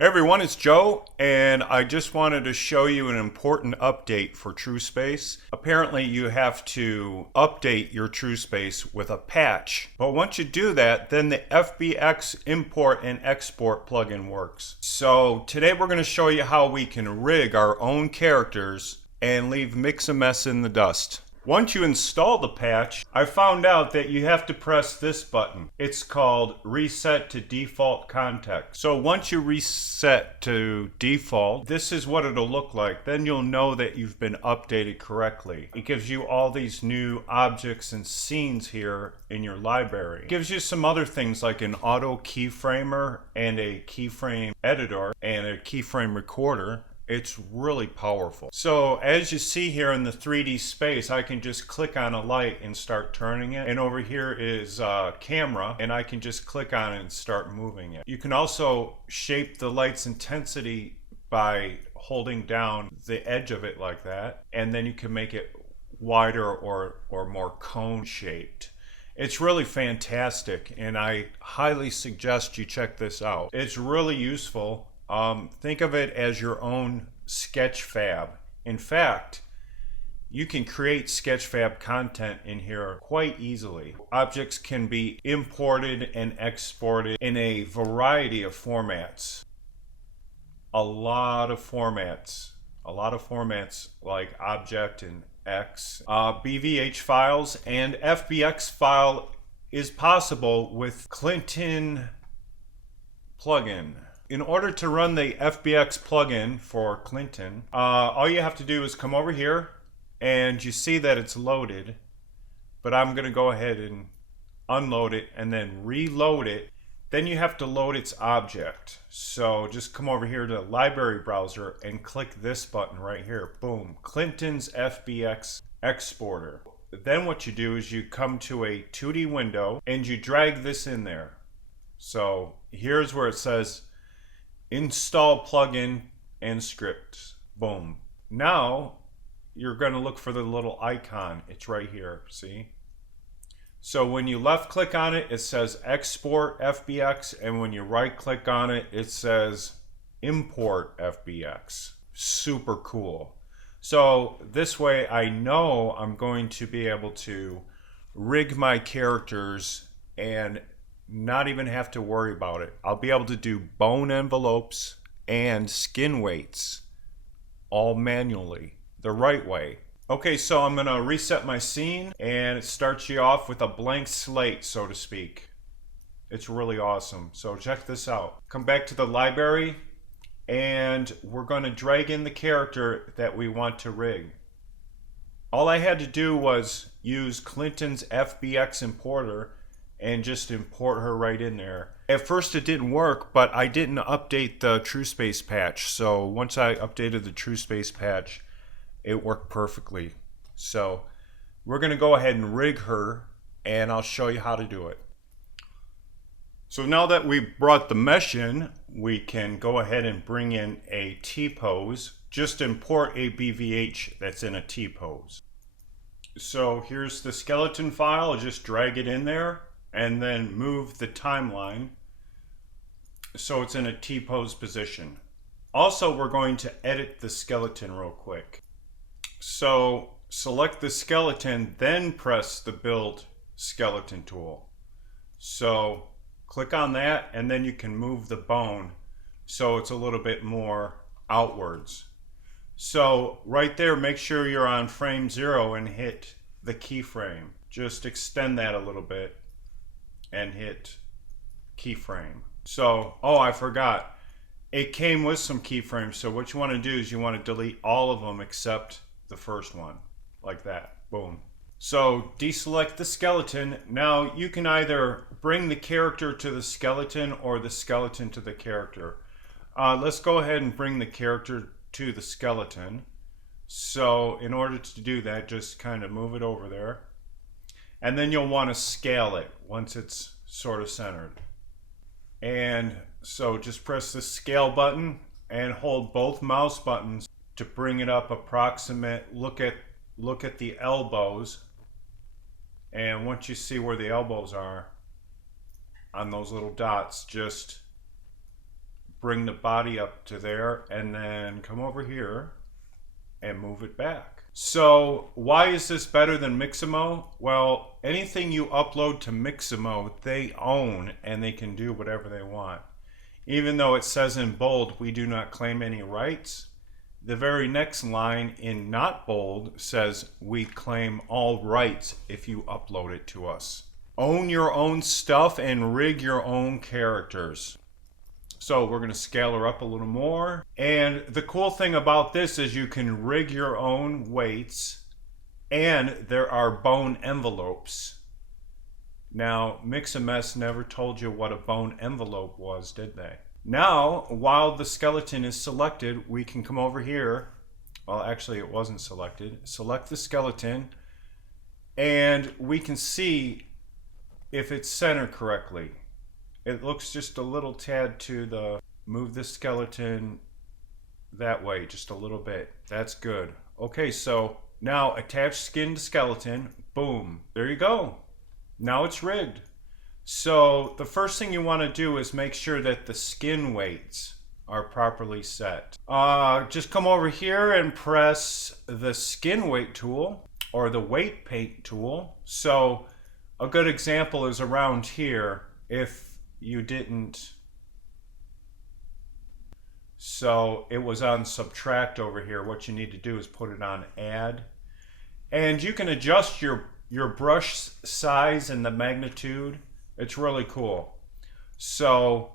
Hey everyone, it's Joe, and I just wanted to show you an important update for TrueSpace. Apparently, you have to update your TrueSpace with a patch. But once you do that, then the FBX import and export plugin works. So today we're going to show you how we can rig our own characters and leave Mix-a-Mess in the dust. Once you install the patch, I found out that you have to press this button. It's called Reset to Default Context. So once you reset to default, this is what it'll look like. Then you'll know that you've been updated correctly. It gives you all these new objects and scenes here in your library. It gives you some other things like an auto keyframer and a keyframe editor and a keyframe recorder. It's really powerful. So as you see here in the 3D space, I can just click on a light and start turning it. And over here is camera, and I can just click on it and start moving it. You can also shape the light's intensity by holding down the edge of it like that. And then you can make it wider or more cone shaped. It's really fantastic, and I highly suggest you check this out. It's really useful. Think of it as your own Sketchfab. In fact, you can create Sketchfab content in here quite easily. Objects can be imported and exported in a variety of formats. A lot of formats like object and X. BVH files and FBX file is possible with Clinton plugin. In order to run the FBX plugin for Clinton, all you have to do is come over here and you see that it's loaded, but I'm going to go ahead and unload it and then reload it. Then you have to load its object. So just come over here to the library browser and click this button right here. Boom, Clinton's FBX exporter. Then what you do is you come to a 2D window and you drag this in there. So here's where it says install plugin and scripts. Boom. Now you're going to look for the little icon. It's right here. See? So when you left click on it, it says export FBX, and when you right click on it, it says import FBX. Super cool. So this way I know I'm going to be able to rig my characters and not even have to worry about it. I'll be able to do bone envelopes and skin weights all manually, the right way. Okay, so I'm gonna reset my scene, and it starts you off with a blank slate, so to speak. It's really awesome. So check this out. Come back to the library, and we're gonna drag in the character that we want to rig. All I had to do was use Clinton's FBX importer and just import her right in there. At first it didn't work, but I didn't update the TrueSpace patch. So once I updated the TrueSpace patch, it worked perfectly. So we're gonna go ahead and rig her, and I'll show you how to do it. So now that we've brought the mesh in, we can go ahead and bring in a T-pose. Just import a BVH that's in a T-pose. So here's the skeleton file. I'll just drag it in there and then move the timeline so it's in a T-pose position. Also, we're going to edit the skeleton real quick. So select the skeleton, then press the build skeleton tool. So click on that, and then you can move the bone so it's a little bit more outwards. So right there, make sure you're on frame 0 and hit the keyframe. Just extend that a little bit and hit keyframe. So, oh, I forgot. It came with some keyframes. So what you want to do is you want to delete all of them except the first one, like that. Boom. So deselect the skeleton. Now you can either bring the character to the skeleton or the skeleton to the character. Let's go ahead and bring the character to the skeleton. So in order to do that, just kind of move it over there. And then you'll want to scale it once it's sort of centered. And so just press the scale button and hold both mouse buttons to bring it up approximate. Look at the elbows. And once you see where the elbows are on those little dots, just bring the body up to there, and then come over here and move it back. So why is this better than Mixamo? Well, anything you upload to Mixamo, they own, and they can do whatever they want. Even though it says in bold, we do not claim any rights, the very next line in not bold says we claim all rights if you upload it to us. Own your own stuff and rig your own characters. So we're going to scale her up a little more. And the cool thing about this is you can rig your own weights, and there are bone envelopes. Now, Mix-a-Mess never told you what a bone envelope was, did they? Now, while the skeleton is selected, we can come over here. Well, actually, it wasn't selected. Select the skeleton, and we can see if it's centered correctly. It looks just a little tad to the, move the skeleton that way, just a little bit. That's good. Okay, so now attach skin to skeleton. Boom, there you go. Now it's rigged. So the first thing you want to do is make sure that the skin weights are properly set. Just come over here and press the skin weight tool or the weight paint tool. So a good example is around here. If you didn't, so it was on subtract over here, what you need to do is put it on add, and you can adjust your brush size and the magnitude. It's really cool. So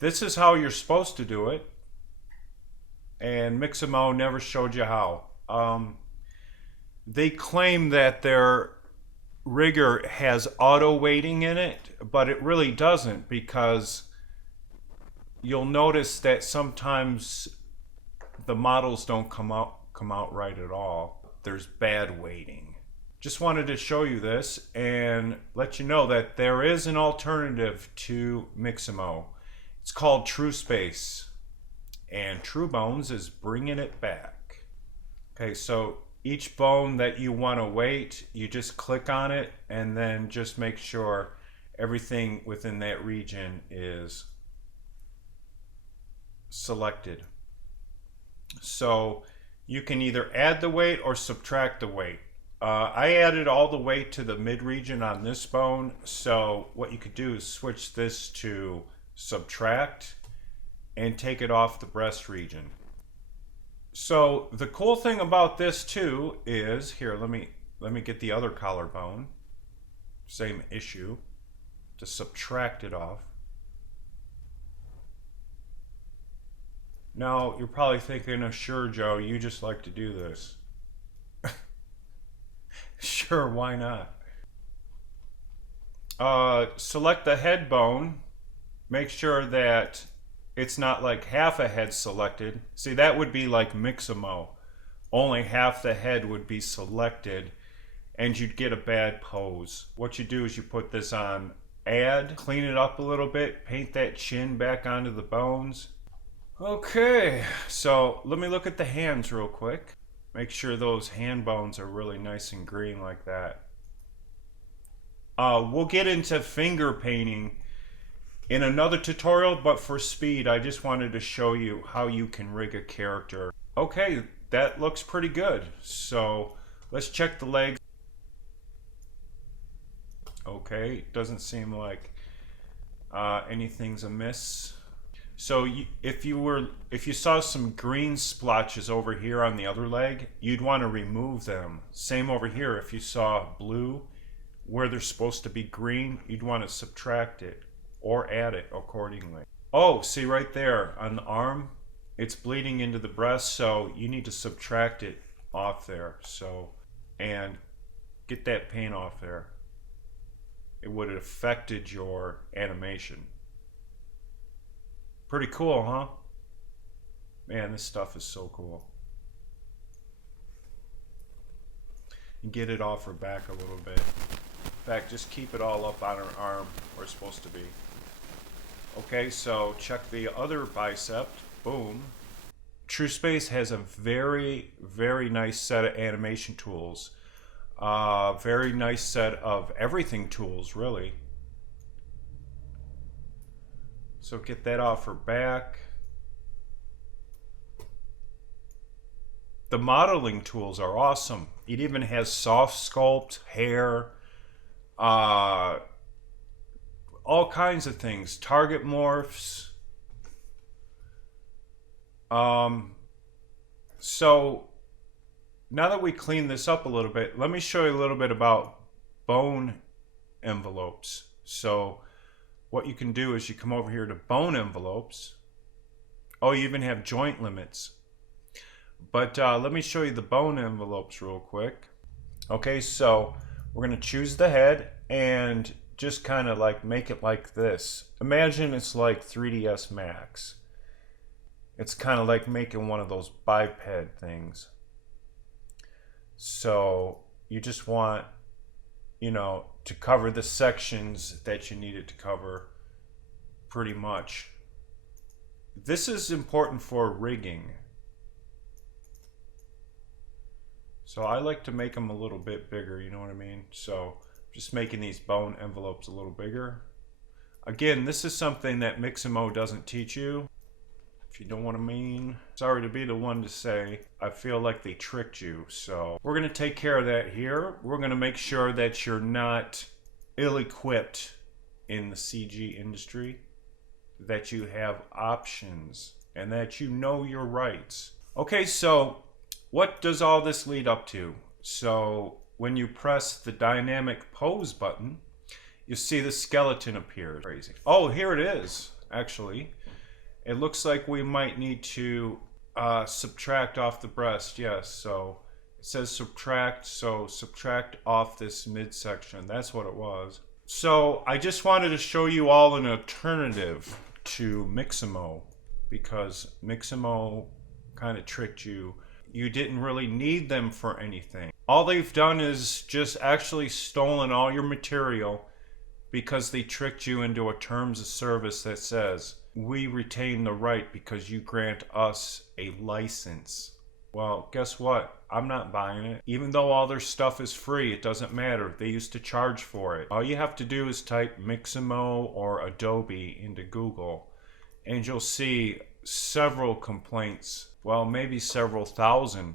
this is how you're supposed to do it, and Mixamo never showed you how. They claim that their rigger has auto weighting in it, but it really doesn't, because you'll notice that sometimes the models don't come out right at all. There's bad weighting. Just wanted to show you this and let you know that there is an alternative to Mixamo. It's called TrueSpace, and Truebones is bringing it back. Okay, so each bone that you want to weight, you just click on it and then just make sure everything within that region is selected. So you can either add the weight or subtract the weight. I added all the weight to the mid region on this bone, so what you could do is switch this to subtract and take it off the breast region. So the cool thing about this too is, here, let me get the other collarbone, same issue, to subtract it off. Now you're probably thinking, oh, sure, Joe, you just like to do this. Sure, why not? Select the head bone. Make sure that it's not like half a head selected. See, that would be like Mixamo. Only half the head would be selected and you'd get a bad pose. What you do is you put this on add, clean it up a little bit, paint that chin back onto the bones. Okay, so let me look at the hands real quick. Make sure those hand bones are really nice and green like that. We'll get into finger painting in another tutorial, but for speed, I just wanted to show you how you can rig a character. Okay, that looks pretty good. So let's check the legs. Okay, doesn't seem like anything's amiss. So if you saw some green splotches over here on the other leg, you'd want to remove them. Same over here. If you saw blue where they're supposed to be green, you'd want to subtract it or add it accordingly. Oh, see right there on the arm, it's bleeding into the breast, so you need to subtract it off there. So, and get that paint off there. It would have affected your animation. Pretty cool, huh? Man, this stuff is so cool. And get it off her back a little bit. In fact, just keep it all up on her arm where it's supposed to be. Okay, so check the other bicep. Boom. TrueSpace has a very, very nice set of animation tools. Very nice set of everything tools, really. So get that off her back. The modeling tools are awesome. It even has soft sculpt, hair, all kinds of things. Target morphs. So now that we clean this up a little bit, let me show you a little bit about bone envelopes. So what you can do is you come over here to bone envelopes. Oh, you even have joint limits. But let me show you the bone envelopes real quick. Okay, so we're going to choose the head and just kind of like make it like this. Imagine it's like 3ds Max. It's kind of like making one of those biped things. So you just want, you know, to cover the sections that you need it to cover pretty much. This is important for rigging. So I like to make them a little bit bigger, you know what I mean? So just making these bone envelopes a little bigger. Again, this is something that Mixamo doesn't teach you. If you know what I mean. Sorry to be the one to say, I feel like they tricked you. So we're gonna take care of that here. We're gonna make sure that you're not ill-equipped in the CG industry, that you have options, and that you know your rights. Okay, so what does all this lead up to? So when you press the dynamic pose button, you see the skeleton appear. Crazy. Oh, here it is, actually. It looks like we might need to subtract off the breast. Yes, so it says subtract, so subtract off this midsection. That's what it was. So I just wanted to show you all an alternative to Mixamo, because Mixamo kind of tricked you. You didn't really need them for anything. All they've done is just actually stolen all your material because they tricked you into a terms of service that says, we retain the right because you grant us a license. Well, guess what? I'm not buying it. Even though all their stuff is free, it doesn't matter. They used to charge for it. All you have to do is type Mixamo or Adobe into Google, and you'll see several complaints. Well, maybe several thousand